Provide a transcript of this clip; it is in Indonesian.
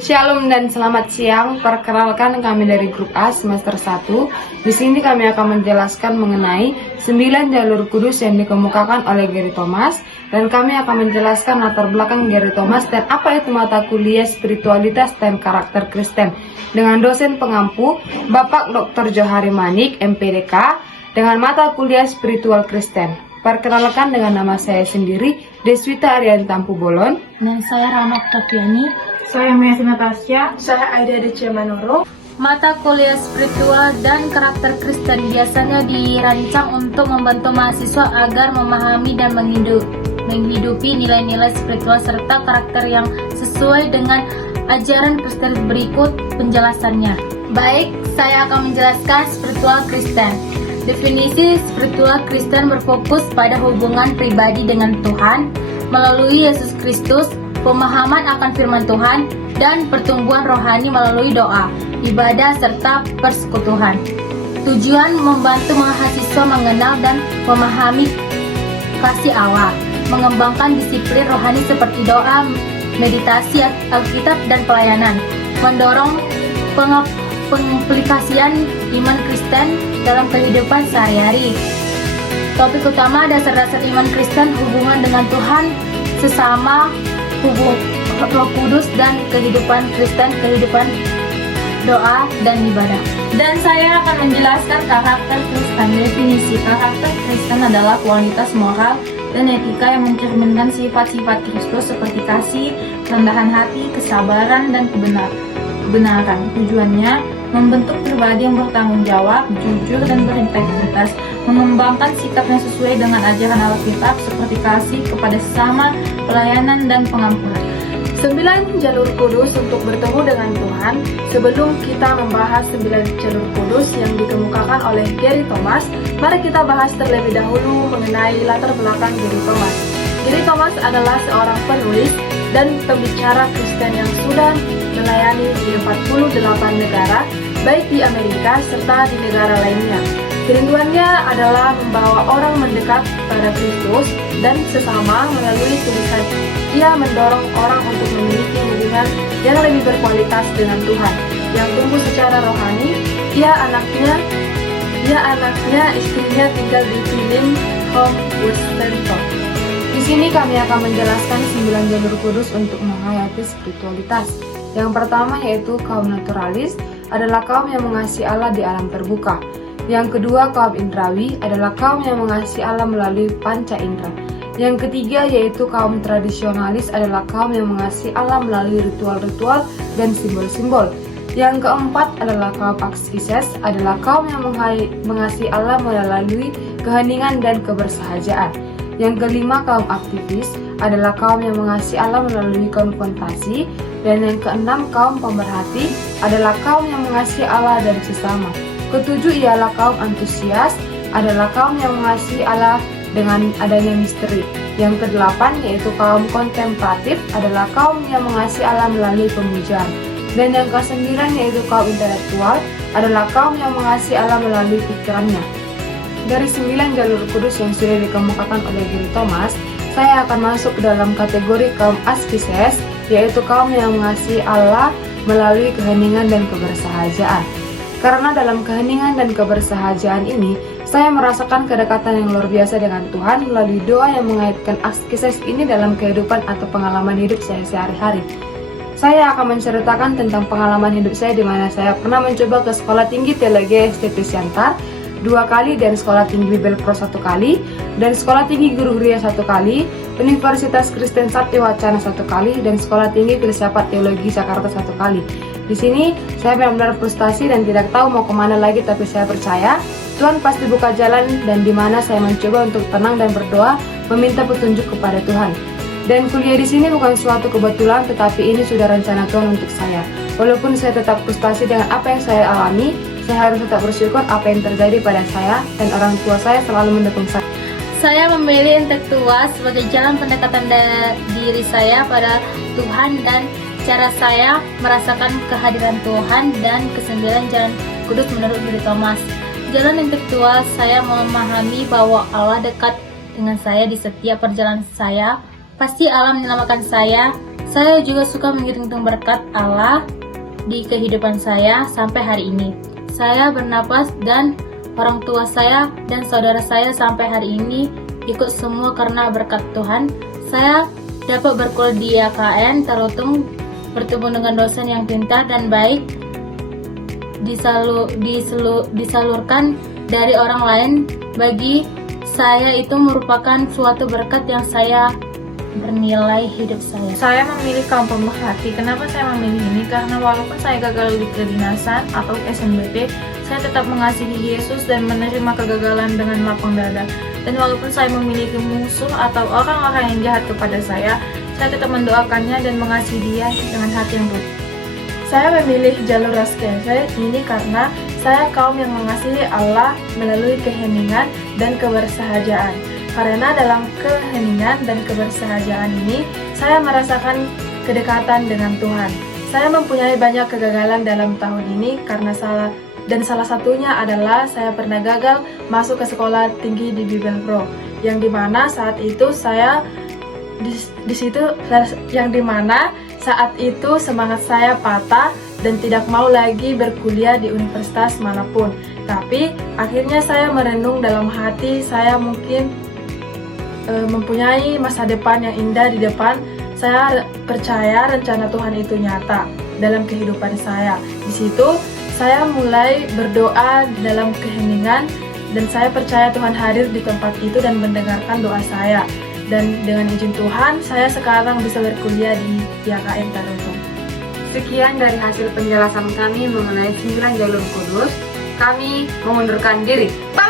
Shalom dan selamat siang. Perkenalkan kami dari grup A semester 1. Di sini kami akan menjelaskan mengenai 9 jalur kudus yang dikemukakan oleh Gary Thomas, dan kami akan menjelaskan latar belakang Gary Thomas dan apa itu mata kuliah spiritualitas dan karakter Kristen dengan dosen pengampu Bapak Dr. Johari Manik, MPDK, dengan mata kuliah spiritual Kristen. Perkenalkan dengan nama saya sendiri, Deswita Arian Tampu Bolon. Dan saya Rama Oktaviani. Saya Mia Natasha. Saya Aida Decia Manoro. Mata kuliah spiritual dan karakter Kristen biasanya dirancang untuk membantu mahasiswa agar memahami dan menghidupi nilai-nilai spiritual serta karakter yang sesuai dengan ajaran Kristen. Berikut penjelasannya. Baik, saya akan menjelaskan spiritual Kristen. Definisi spiritual Kristen berfokus pada hubungan pribadi dengan Tuhan melalui Yesus Kristus, pemahaman akan firman Tuhan, dan pertumbuhan rohani melalui doa, ibadah, serta persekutuan. Tujuan membantu mahasiswa mengenal dan memahami kasih Allah, mengembangkan disiplin rohani seperti doa, meditasi, Alkitab, dan pelayanan, mendorong pengaplikasian iman Kristen dalam kehidupan sehari-hari. Topik utama dasar-dasar iman Kristen, hubungan dengan Tuhan, sesama, Roh Kudus, dan kehidupan Kristen, kehidupan doa dan ibadah. Dan saya akan menjelaskan karakter Kristen. Definisi karakter Kristen adalah kualitas moral dan etika yang mencerminkan sifat-sifat Kristus seperti kasih, kerendahan hati, kesabaran, dan kebenaran. Tujuannya membentuk pribadi yang bertanggung jawab, jujur, dan berintegritas, mengembangkan sikap yang sesuai dengan ajaran Alkitab seperti kasih kepada sesama, pelayanan, dan pengampunan. 9 jalur kudus untuk bertemu dengan Tuhan. Sebelum kita membahas 9 jalur kudus yang dikemukakan oleh Gary Thomas, mari kita bahas terlebih dahulu mengenai latar belakang Gary Thomas. Gary Thomas adalah seorang penulis dan pembicara Kristen yang sudah melayani di 48 negara, baik di Amerika serta di negara lainnya. Kerinduannya adalah membawa orang mendekat pada Kristus dan sesama melalui tulisan. Ia mendorong orang untuk memiliki hubungan yang lebih berkualitas dengan Tuhan, yang tumbuh secara rohani. Ia anaknya, istrinya tinggal di Pilgrim Home, Washington. Di sini kami akan menjelaskan 9 jalur kudus untuk menghayati spiritualitas. Yang pertama yaitu kaum naturalis, adalah kaum yang mengasihi Allah di alam terbuka. Yang kedua, kaum indrawi, adalah kaum yang mengasihi Allah melalui panca indera. Yang ketiga yaitu kaum tradisionalis, adalah kaum yang mengasihi Allah melalui ritual-ritual dan simbol-simbol. Yang keempat adalah kaum askises, adalah kaum yang mengasihi Allah melalui keheningan dan kebersahajaan. Yang kelima, kaum aktivis, adalah kaum yang mengasihi Allah melalui konfrontasi. Dan yang keenam, kaum pemerhati, adalah kaum yang mengasihi Allah dan sesama. Ketujuh ialah kaum antusias, adalah kaum yang mengasihi Allah dengan adanya misteri. Yang kedelapan yaitu kaum kontemplatif, adalah kaum yang mengasihi Allah melalui pemujaan. Dan yang kesembilan yaitu kaum intelektual, adalah kaum yang mengasihi Allah melalui pikirannya. Dari 9 jalur kudus yang sudah dikemukakan oleh Gary Thomas, saya akan masuk ke dalam kategori kaum askises, yaitu kaum yang mengasihi Allah melalui keheningan dan kebersahajaan. Karena dalam keheningan dan kebersahajaan ini, saya merasakan kedekatan yang luar biasa dengan Tuhan melalui doa yang mengaitkan askises ini dalam kehidupan atau pengalaman hidup saya sehari-hari. Saya akan menceritakan tentang pengalaman hidup saya di mana saya pernah mencoba ke Sekolah Tinggi Teologi STT Siantar 2 kali, dan Sekolah Tinggi Bibel Pro 1 kali, dan Sekolah Tinggi Guru Gria 1 kali, Universitas Kristen Sakti Wacana 1 kali, dan Sekolah Tinggi Filsafat Teologi Jakarta 1 kali. Di sini saya benar-benar frustasi dan tidak tahu mau kemana lagi, tapi saya percaya Tuhan pasti buka jalan, dan di mana saya mencoba untuk tenang dan berdoa meminta petunjuk kepada Tuhan. Dan kuliah di sini bukan suatu kebetulan, tetapi ini sudah rencana Tuhan untuk saya. Walaupun saya tetap frustasi dengan apa yang saya alami, saya harus tetap bersyukur apa yang terjadi pada saya, dan orang tua saya selalu mendukung saya. Saya memilih intelektual sebagai jalan pendekatan diri saya pada Tuhan dan cara saya merasakan kehadiran Tuhan, dan 9 jalan kudus menurut Gary Thomas. Jalan intelektual, saya memahami bahwa Allah dekat dengan saya di setiap perjalanan saya. Pasti Allah menyelamatkan saya Saya juga suka menghitung berkat Allah di kehidupan saya sampai hari ini. Saya bernapas dan orang tua saya dan saudara saya sampai hari ini ikut semua karena berkat Tuhan. Saya dapat berkuliah di AKN, teruntung bertemu dengan dosen yang pintar dan baik, disalurkan dari orang lain. Bagi saya itu merupakan suatu berkat yang saya bernilai hidup saya. Saya memilih kaum pemerhati. Kenapa saya memilih ini? Karena walaupun saya gagal di kedinasan atau SNBT, saya tetap mengasihi Yesus dan menerima kegagalan dengan lapang dada. Dan walaupun saya memiliki musuh atau orang-orang yang jahat kepada saya tetap mendoakannya dan mengasihi dia dengan hati yang tulus. Saya memilih jalur Raskese ini karena saya kaum yang mengasihi Allah melalui keheningan dan kebersahajaan. Karena dalam keheningan dan kebersahajaan ini, saya merasakan kedekatan dengan Tuhan. Saya mempunyai banyak kegagalan dalam tahun ini karena salah satunya adalah saya pernah gagal masuk ke sekolah tinggi di Bible Pro, yang dimana saat itu saat itu semangat saya patah dan tidak mau lagi berkuliah di universitas manapun. Tapi akhirnya saya merenung dalam hati, saya mungkin mempunyai masa depan yang indah di depan. Saya percaya rencana Tuhan itu nyata dalam kehidupan saya. Di situ saya mulai berdoa dalam keheningan dan saya percaya Tuhan hadir di tempat itu dan mendengarkan doa saya. Dan dengan izin Tuhan, saya sekarang bisa berkuliah di AKN Taruntung. Sekian dari hasil penjelasan kami mengenai 9 jalur kudus. Kami mengundurkan diri. Bye!